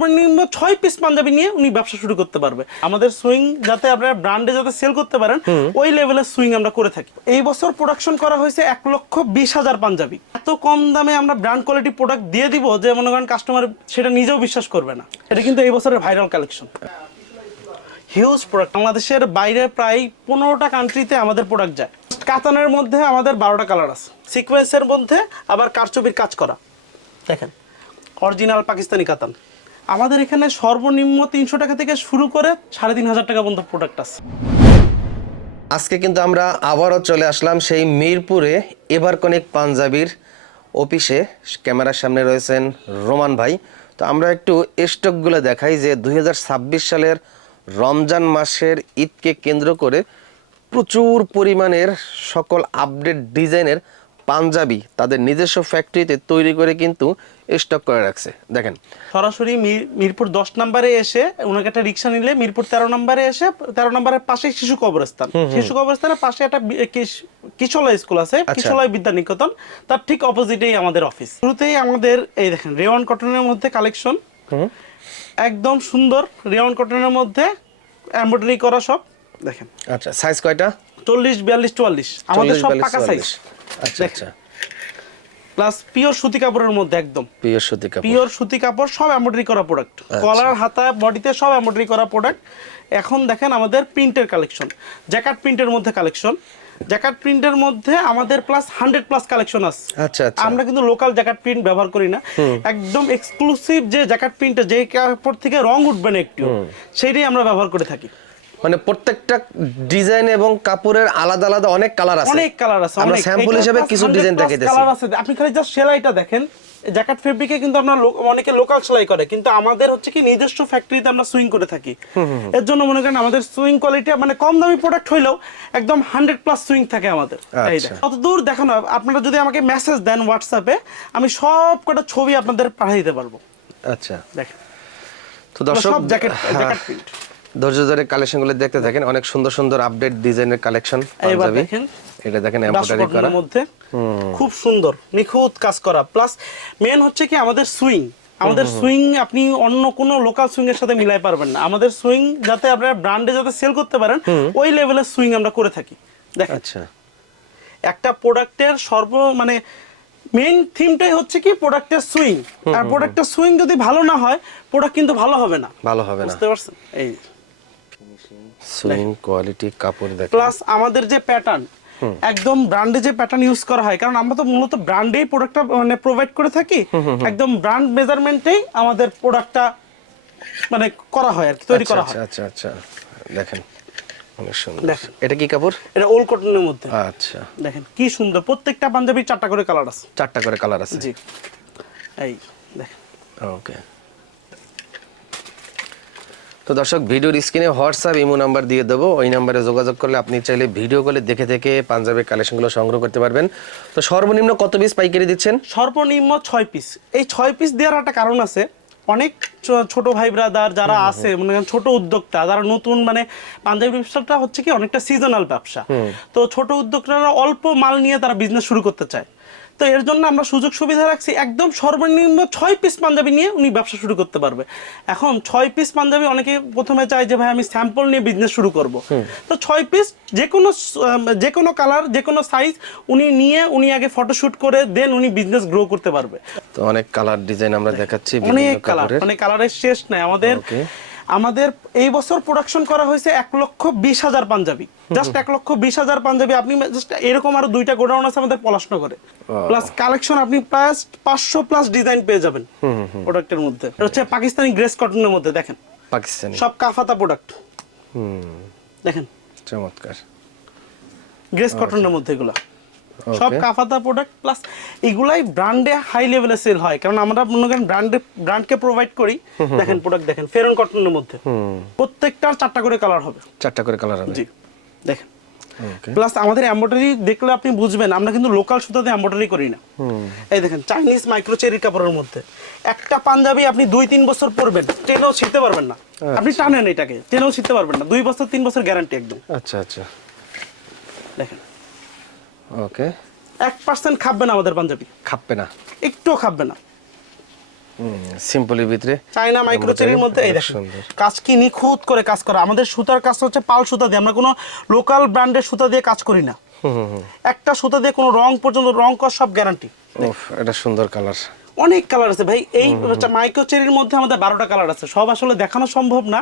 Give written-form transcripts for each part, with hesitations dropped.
সর্বনিম্ন 6 পিস পাঞ্জাবি নিয়ে উনি ব্যবসা শুরু করতে পারবে। আমাদের সুইং যাতে আপনারা ব্র্যান্ডে যাতে সেল করতে পারেন ওই লেভেলের সুইং আমরা করে থাকি। এই বছর প্রোডাকশন করা হয়েছে 1,20,000 পাঞ্জাবি। এত কম দামে আমরা ব্র্যান্ড কোয়ালিটি প্রোডাক্ট দিয়ে দিব যে মনে করেন কাস্টমার সেটা নিজেও বিশ্বাস করবে না। এটা কিন্তু এই বছরের ভাইরাল কালেকশন, হিউজ প্রোডাক্ট। বাংলাদেশের বাইরে প্রায় 15টা কান্ট্রিতে আমাদের প্রোডাক্ট যায়। কাতানের মধ্যে আমাদের 12টা কালার আছে, সিকোয়েন্সের মধ্যে আবার কারচুপির কাজ করা। দেখেন অরিজিনাল পাকিস্তানি কাতান। আমাদের এখানে সর্বনিম্ন 300 টাকা থেকে শুরু করে 3,500 টাকা পর্যন্ত প্রোডাক্ট আছে। আজকে কিন্তু আমরা আবারও চলে আসলাম সেই মিরপুরে এভারকনিক পাঞ্জাবির অফিসে। ক্যামেরার সামনে রয়েছেন রোমান ভাই। তো আমরা একটু স্টকগুলো দেখাই যে 2026 সালের রমজান মাসের ঈদকে কেন্দ্র করে প্রচুর পরিমাণের সকল আপডেট ডিজাইনের পাঞ্জাবি তাদের নিজস্ব ফ্যাক্টরিতে তৈরি করে কিন্তু স্টক করে রাখছে। দেখেন সরাসরি মিরপুর 10 নম্বরে এসে ওনাকে একটা রিক্সা নিলে মিরপুর 13 নম্বরে এসে 13 নম্বরের পাশে শিশু কবরস্থান, শিশু কবরস্থানের পাশে একটা কিশোলা স্কুল আছে, কিশোলা বিদ্যা নিকেতন, তার ঠিক অপোজিটেই আমাদের অফিস। শুরুতেই আমাদের এই দেখেন রেওয়ান কটনের মধ্যে কালেকশন, একদম সুন্দর রেওয়ান কটনের মধ্যে এমব্রয়ডারি করা সব। দেখেন আচ্ছা সাইজ কয়টা? 40, 42, 44 আমাদের সব পাকা সাইজ। আচ্ছা আচ্ছা, প্লাস পিওর সুতি কাপড়ের মধ্যে, একদম পিওর সুতি কাপড়, পিওর সুতি কাপড়, সব এমব্রয়ডারি করা প্রোডাক্ট, কলার হাতা বডিতে সব এমব্রয়ডারি করা প্রোডাক্ট। এখন দেখেন আমাদের প্রিন্টের কালেকশন, জ্যাকেট প্রিন্টের মধ্যে কালেকশন, জ্যাকেট প্রিন্টের মধ্যে আমাদের প্লাস 100+ কালেকশন আছে। আচ্ছা আচ্ছা, আমরা কিন্তু লোকাল জ্যাকেট প্রিন্ট ব্যবহার করি না, একদম এক্সক্লুসিভ যে জ্যাকেট প্রিন্টে যে কাপড় থেকে রং উঠবে না একটু, সেইটাই আমরা ব্যবহার করে থাকি। মানে প্রত্যেকটা ডিজাইন এবং কাপড়ের আলাদা আলাদা অনেক কালার আছে, অনেক কালার আছে। আমরা স্যাম্পল হিসেবে কিছু ডিজাইন দেখাইতেছি। কালার আছে, আপনি খালি জাস্ট সেলাইটা দেখেন। জ্যাকেট ফেব্রিকে কিন্তু আমরা অনেকে লোকাল সেলাই করে, কিন্তু আমাদের হচ্ছে কি নিজস্ব ফ্যাক্টরিতে আমরা সুইং করে থাকি। এর জন্য মনে করেন আমাদের সুইং কোয়ালিটি মানে কম দামি প্রোডাক্ট হইলেও একদম 100+ সুইং থাকে আমাদের। কত দূর দেখানো, আপনারা যদি আমাকে মেসেজ দেন হোয়াটসঅ্যাপে, আমি সব কটা ছবি আপনাদের পাঠিয়ে দিতে পারবো। আচ্ছা দেখেন তো দর্শক সব জ্যাকেট প্রিন্ট, ধৈর্য ধরে কালেকশনগুলো দেখতে থাকেন। অনেক সুন্দর সুন্দর আপডেট ডিজাইনের কালেকশন পাঞ্জাবি। দেখেন এটা দেখেন এমব্রয়ডারি করা মধ্যে খুব সুন্দর নিখুঁত কাজ করা। প্লাস মেন হচ্ছে কি আমাদের সুইং, আমাদের সুইং আপনি অন্য কোনো লোকাল সুইং এর সাথে মিলাই পারবেন না। আমাদের সুইং যাতে আপনারা ব্র্যান্ডে যাতে সেল করতে পারেন ওই লেভেলের সুইং আমরা করে থাকি। দেখেন আচ্ছা, একটা প্রোডাক্টের মানে মেইন থিমটাই হচ্ছে কি প্রোডাক্টের সুইং, আর প্রোডাক্টের সুইং যদি ভালো না হয় প্রোডাক্ট কিন্তু ভালো হবে না, ভালো হবে না। বুঝতে পারছেন? এই সুইং কোয়ালিটি কাপড় দেখেন। প্লাস আমাদের যে প্যাটার্ন, একদম ব্র্যান্ডে যে প্যাটার্ন ইউজ করা হয়, কারণ আমরা তো মূলত ব্র্যান্ডেই প্রোডাক্টটা মানে প্রোভাইড করে থাকি, একদম ব্র্যান্ড মেজারমেন্টেই আমাদের প্রোডাক্টটা মানে করা হয় আর কি, তৈরি করা হয়। আচ্ছা আচ্ছা, দেখেন অনেক সুন্দর। এটা কি কাপড়? এটা ওল কটনের মধ্যে। আচ্ছা দেখেন কি সুন্দর, প্রত্যেকটা পাঞ্জাবির 4টা করে কালার আছে, 4টা করে কালার আছে। জি এই দেখেন। ওকে, তো দর্শক ভিডিওর স্ক্রিনে হোয়াটসঅ্যাপ ইমো নাম্বার দিয়ে দেবো, ওই নাম্বারে যোগাযোগ করলে আপনি চাইলে ভিডিও কলে দেখে দেখে পাঞ্জাবের কালেকশনগুলো সংগ্রহ করতে পারবেন। তো সর্বনিম্ন কত পিস পাইকারি দিচ্ছেন? সর্বনিম্ন 6 পিস। এই 6 পিস দেওয়ার একটা কারণ আছে, অনেক ছোট ভাই ব্রাদার যারা আছে মনে করেন ছোট উদ্যোক্তা যারা নতুন, মানে পাঞ্জাবি ব্যবসাটা হচ্ছে কি অনেকটা সিজনাল ব্যবসা, তো ছোট উদ্যোক্তারা অল্প মাল নিয়ে তারা বিজনেস শুরু করতে চায়। তো এর জন্য আমরা সুযোগ সুবিধা রাখছি, একদম সর্বনিম্ন 6 পিস পাঞ্জাবি নিয়ে উনি ব্যবসা শুরু করতে পারবে। এখন 6 পিস পাঞ্জাবি অনেকে প্রথমে চায় যে ভাই আমি স্যাম্পল নিয়ে বিজনেস শুরু করব, তো 6 পিস যে কোনো কালার যে কোনো সাইজ উনি নিয়ে উনি আগে ফটোশুট করে দেন উনি বিজনেস গ্রো করতে পারবে। তো অনেক কালার ডিজাইন আমরা দেখাচ্ছি, অনেক কালার, মানে কালারের শেষ নাই। আমাদের এই বছর প্রোডাকশন করা হয়েছে 1,20,000 পাঞ্জাবি, জাস্ট 1,20,000 পাঞ্জাবি। আপনি জাস্ট এরকম আরো 2টা গোডাউন আছে আমাদের পলাশনগরে, প্লাস কালেকশন আপনি প্লাস 500+ ডিজাইন পেয়ে যাবেন প্রোডাক্টের মধ্যে। এটা হচ্ছে পাকিস্তানি গ্রেস কটনের মধ্যে, দেখেন পাকিস্তানি সব কাফাতা প্রোডাক্ট, দেখেন চমৎকার গ্রেস কটনের মধ্যে এগুলা সব কাফাতা প্রোডাক্ট। প্লাস এগুলাই ব্র্যান্ডে হাই লেভেলে সেল হয়, কারণ আমরা মনে করেন ব্র্যান্ডকে প্রোভাইড করি। দেখেন প্রোডাক্ট দেখেন ফেরন কটনের মধ্যে, প্রত্যেকটার 4টা করে কালার হবে, 4টা করে কালার হবে। জি দেখেন। প্লাস আমাদের এমব্রয়ডারি দেখলে আপনি বুঝবেন আমরা কিন্তু লোকাল সুতাতে এমব্রয়ডারি করি না। এই দেখেন চাইনিজ মাইক্রো চেরি কাপড়ের মধ্যে একটা পাঞ্জাবি আপনি 2-3 বছর পরবেন, টেনেও ছিঁড়তে পারবেন না। আপনি টানেন এটাকে, টেনেও ছিঁড়তে পারবেন না, 2 বছর 3 বছর গ্যারান্টি একদম। আচ্ছা আচ্ছা, দেখেন ওকে, 1% খাববে না আমাদের পাঞ্জাবি, খাপবে না, একটুও খাববে না। সিম্পলের ভিতরে চাইনা মাইক্রোচেরির মধ্যে এই দেখেন সুন্দর। কাজ কি নিখুঁত করে কাজ করা। আমাদের সুতার কাজ হচ্ছে পাল সুতা দিয়ে, আমরা কোনো লোকাল ব্র্যান্ডের সুতা দিয়ে কাজ করি না। একটা সুতা দিয়ে কোনো রং পর্যন্ত রং কর সব গ্যারান্টি। উফ, এটা সুন্দর কালার। অনেক কালার আছে ভাই, এই মাইক্রোচেরির মধ্যে আমাদের 12টা কালার আছে, সব আসলে দেখানো সম্ভব না,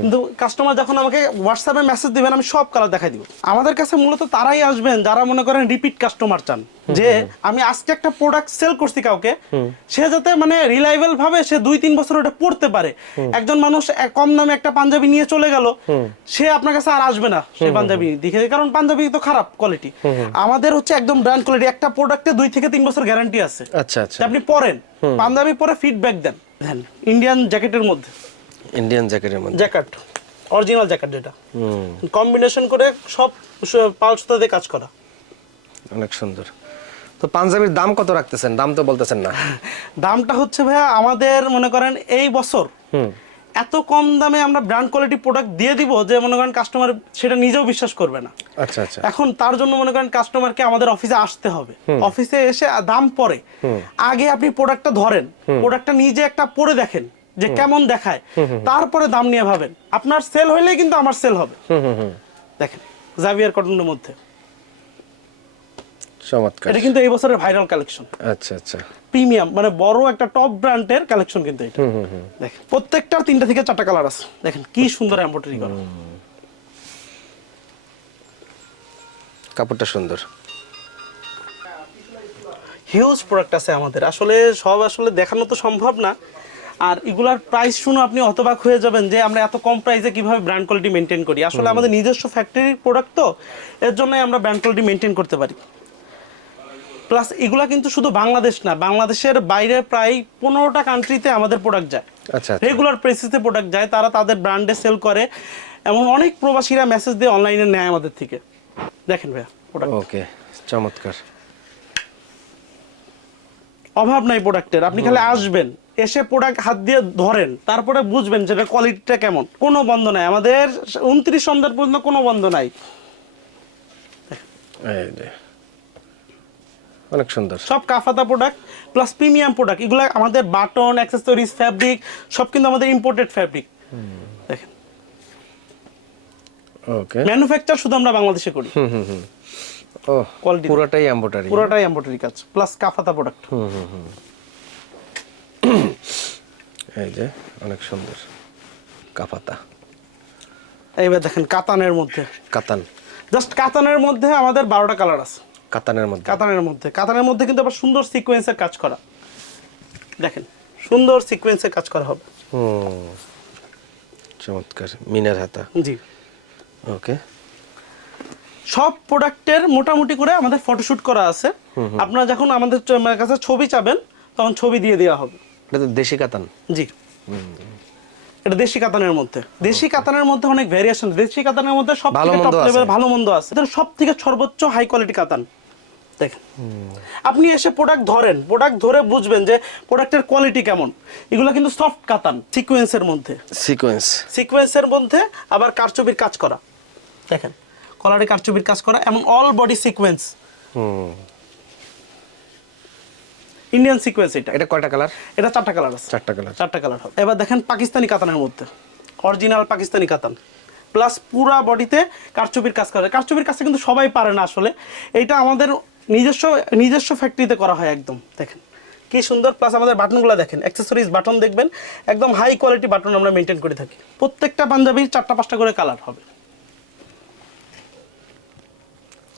কিন্তু কাস্টমার যখন আমাকে হোয়াটসঅ্যাপে মেসেজ দিবেন আমি সব কালার দেখাই দিব। আমাদের কাছে মূলত তারাই আসবেন যারা মনে করেন রিপিট কাস্টমার চান, যে আমি আজকে একটা প্রোডাক্ট সেল করছি কাউকে, সে যাতে মানে রিলায়েবল ভাবে সে 2-3 বছর ওটা পড়তে পারে। একজন মানুষ কম দামে একটা পাঞ্জাবি নিয়ে চলে গেল, সে আপনার কাছে আর আসবে না সেই পাঞ্জাবি দেখে, কারণ পাঞ্জাবি তো খারাপ কোয়ালিটি। আমাদের হচ্ছে একদম ব্র্যান্ড কোয়ালিটি, একটা প্রোডাক্টে 2 থেকে 3 বছর গ্যারান্টি আছে। আচ্ছা আচ্ছা, আপনি পরেন পাঞ্জাবি পরে ফিডব্যাক দেন। ইন্ডিয়ান জ্যাকেটের মধ্যে, ইন্ডিয়ান জ্যাকেটের মধ্যে জ্যাকেট অরিজিনাল জ্যাকেট, যেটা কম্বিনেশন করে সব পাল সুতা দিয়ে কাজ করা, অনেক সুন্দর। তো পাঞ্জাবির দাম কত রাখতেছেন? দাম তো বলতেছেন না। দামটা হচ্ছে ভাইয়া আমাদের মনে করেন এই বছর এত কম দামে আমরা ব্র্যান্ড কোয়ালিটি প্রোডাক্ট দিয়ে দিব যে মনে করেন কাস্টমার সেটা নিজেও বিশ্বাস করবে না। আচ্ছা আচ্ছা, এখন তার জন্য মনে করেন কাস্টমারকে আমাদের অফিসে আসতে হবে, অফিসে এসে দাম পরে আগে আপনি প্রোডাক্টটা ধরেন, প্রোডাক্টটা নিজে একটা পরে দেখেন যে কেমন দেখায়, তারপরে দাম নিয়ে ভাবেন। আপনার সেল হইলেই কিন্তু আমার সেল হবে। দেখেন জাভিয়ার কটনের মধ্যে, চমৎকার। এটা কিন্তু এই বছরের ভাইরাল কালেকশন। আচ্ছা আচ্ছা, প্রিমিয়াম মানে বড় একটা টপ ব্র্যান্ডের কালেকশন কিন্তু এটা। দেখেন প্রত্যেকটার 3টা থেকে 4টা কালার আছে, দেখেন কি সুন্দর এমব্রয়ডারি করা, কাপড়টা সুন্দর। হিউজ প্রোডাক্ট আছে আমাদের, আসলে সব আসলে দেখানো তো সম্ভব না। আর এগুলার প্রাইস শুনে আপনি হতবাক হয়ে যাবেন যে আমরা এত কম প্রাইসে কিভাবে ব্র্যান্ড কোয়ালিটি মেনটেন করি। আসলে আমাদের নিজস্ব ফ্যাক্টরির প্রোডাক্ট তো, এর জন্যই আমরা ব্র্যান্ড কোয়ালিটি মেনটেন করতে পারি। প্লাস এগুলা কিন্তু শুধু বাংলাদেশ না, বাংলাদেশের বাইরে প্রায় 15টা কান্ট্রিতে আমাদের প্রোডাক্ট যায়, আচ্ছা, রেগুলার প্রেসিসে প্রোডাক্ট যায়, তারা তাদের ব্র্যান্ডে সেল করে। এমন অনেক প্রবাসীরা মেসেজ দিয়ে অনলাইনে নেয় আমাদের থেকে। দেখেন ভাইয়া প্রোডাক্ট, ওকে, চমৎকার। অভাব নাই প্রোডাক্টের, আপনি খালি আসবেন, এসে প্রোডাক্ট হাত দিয়ে ধরেন, তারপরে বুঝবেন যেটা কোয়ালিটিটা কেমন। কোনো বন্ধ নাই আমাদের, 29 সন্ধ্যার পর্যন্ত কোনো বন্ধ নাই। এই যে, অনেক সুন্দর। সব কাফাতা প্রোডাক্ট প্লাস প্রিমিয়াম প্রোডাক্ট। এগুলো আমাদের বাটন, অ্যাক্সেসরিজ, ফ্যাব্রিক সব কিন্তু আমাদের ইম্পোর্টেড ফ্যাব্রিক। দেখেন ওকে, ম্যানুফ্যাকচার শুধু আমরা বাংলাদেশে করি। ও কোয়ালিটি পুরোটাই এমব্রয়ডারি, পুরোটাই এমব্রয়ডারি কাজ প্লাস কাফাতা প্রোডাক্ট। এই যে অনেক সুন্দর কাফাতা। এইবার দেখেন কাতানের মধ্যে, কাতান, জাস্ট কাতানের মধ্যে আমাদের 12টা কালার আছে। কাতানের মধ্যে, কাতানের মধ্যে কিন্তু আবার সুন্দর সিকোয়েন্সের কাজ করা। দেখেন সুন্দর সিকোয়েন্সের কাজ করা হবে। চমৎকার, মিনার হাতা। জি, ওকে, সব প্রোডাক্টের মোটামুটি করে আমাদের ফটোশুট করা আছে। আপনারা যখন আমাদের কাছে ছবি চাবেন তখন ছবি দিয়ে দেওয়া হবে। এটা তো দেশি কাতান। জি, এটা দেশি কাতানের মধ্যে। দেশি কাতানের মধ্যে অনেক ভেরিয়েশন, দেশি কাতানের মধ্যে সব থেকে টপ লেভেল ভালো মন্দ আছে, এটা সব থেকে সর্বোচ্চ হাই কোয়ালিটি কাতান। দেখেন আপনি এসে প্রোডাক্ট ধরেন, প্রোডাক্ট ধরে বুঝবেন যে প্রোডাক্টের কোয়ালিটি কেমন। এগুলো কিন্তু সফট কাতান, সিকোয়েন্সের মধ্যে, সিকোয়েন্সের মধ্যে আবার কারচুপির কাজ করা। দেখেন কলারে কারচুপির কাজ করা, এমন all body sequence, Indian sequence. এটা কয়টা কালার? এটা 4টা কালার আছে। 4টা কালার হবে। এবার দেখেন পাকিস্তানি কাতানের মধ্যে, অরিজিনাল পাকিস্তানি কাতান প্লাস পুরা বডিতে কারচুপির কাজ করে। কারচুপির কাজটা কিন্তু সবাই পারে না আসলে, এটা আমাদের নিজস্ব ফ্যাক্টরিতে করা হয় একদম। দেখেন কি সুন্দর, প্লাস আমাদের বাটনগুলো দেখেন, অ্যাক্সেসরিজ বাটন দেখবেন একদম হাই কোয়ালিটি বাটন আমরা মেনটেন করে থাকি। প্রত্যেকটা পাঞ্জাবির 4টা-5টা করে কালার হবে।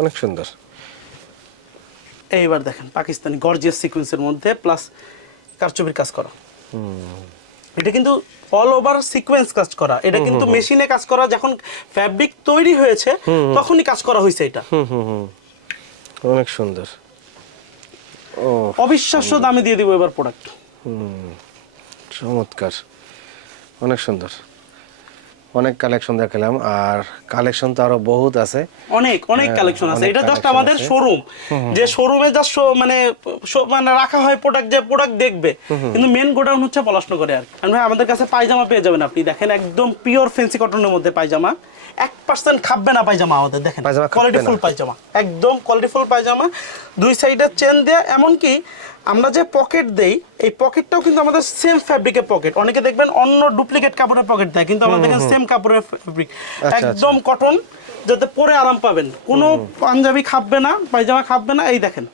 অনেক সুন্দর। এইবার দেখেন পাকিস্তানি গর্জিয়াস সিকোয়েন্সের মধ্যে প্লাস কারচুপির কাজ করা। এটা কিন্তু অল ওভার সিকোয়েন্স কাজ করা, এটা কিন্তু মেশিনে কাজ করা। যখন ফ্যাব্রিক তৈরি হয়েছে তখনই কাজ করা হয়েছে এটা। অনেক সুন্দর, ও অবিশ্বাস্য দামে দিয়ে দিব এবার প্রোডাক্ট। চমৎকার, অনেক সুন্দর। অনেক কালেকশন দেখালাম, আর কালেকশন তো আরো বহুত আছে, অনেক কালেকশন আছে। এটা জাস্ট আমাদের শোরুম, যে শোরুমে জাস্ট মানে রাখা হয় প্রোডাক্ট, যে প্রোডাক্ট দেখবে, কিন্তু মেন গোডাউন হচ্ছে পলাশনগরে। আর ভাই আমাদের কাছে পায়জামা পেয়ে যাবেন আপনি, দেখেন একদম পিওর ফ্যান্সি কটনের মধ্যে পায়জামা, 1% খাববে না পায়জামা আমাদের। দেখেন কোয়ালিটিফুল পায়জামা, একদম কোয়ালিটিফুল পায়জামা, 2 সাইডে চেন দেয়া। এমনকি আমরা যে পকেট দেই এই পকেটটাও কিন্তু আমাদের সেম ফ্যাব্রিকের পকেট। অনেকে দেখবেন অন্য ডুপ্লিকেট কাপড়ের পকেট দেয়, কিন্তু আমাদের এখানে সেম কাপড়ের ফ্যাব্রিক, একদম কটন, যাতে পরে আরাম পাবেন। কোনো পাঞ্জাবি খাববে না, পায়জামা খাববে না। এই দেখেন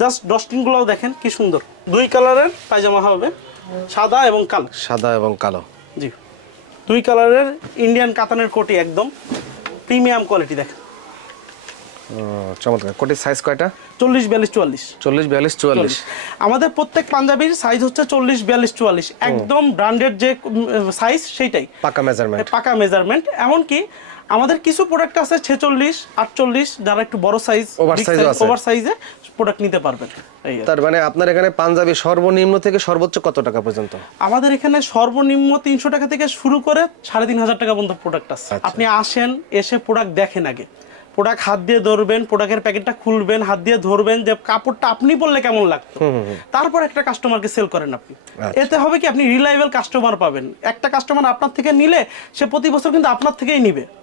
জাস্ট ডস্টিংগুলোও দেখেন কি সুন্দর। 2 কালারের পায়জামা হবে, সাদা এবং কালো। সাদা এবং কালো। জি, 2 কালারের ইন্ডিয়ান কাতানের কোটি, একদম প্রিমিয়াম কোয়ালিটি। দেখেন চমৎকার। কোটির সাইজ কয়টা? 40, 42, 44। 40, 42, 44। আমাদের প্রত্যেক পাঞ্জাবির সাইজ হচ্ছে 40, 42, 44, একদম ব্র্যান্ডেড যে সাইজ সেইটাই, পাকা মেজারমেন্ট। পাকা মেজারমেন্ট। এমনকি আমাদের কিছু প্রোডাক্ট আছে 46, 48, যারা একটু বড় সাইজ, ওভার সাইজে প্রোডাক্ট নিতে পারবেন। তার মানে আপনার এখানে পাঞ্জাবি সর্বনিম্ন থেকে সর্বোচ্চ কত টাকা পর্যন্ত? আমাদের এখানে সর্বনিম্ন 300 টাকা থেকে শুরু করে 3,500 টাকা পর্যন্ত প্রোডাক্ট আছে। আপনি আসেন, এসে প্রোডাক্ট দেখেন, আগে প্রোডাক্ট হাত দিয়ে ধরবেন, প্রোডাক্টের প্যাকেটটা খুলবেন, হাত দিয়ে ধরবেন যে কাপড়টা আপনি বললে কেমন লাগতো, তারপর একটা কাস্টমারকে সেল করেন আপনি। এতে হবে কি, আপনি রিলায়েবল কাস্টমার পাবেন। একটা কাস্টমার আপনার থেকে নিলে সে প্রতি বছর কিন্তু আপনার থেকেই নিবে।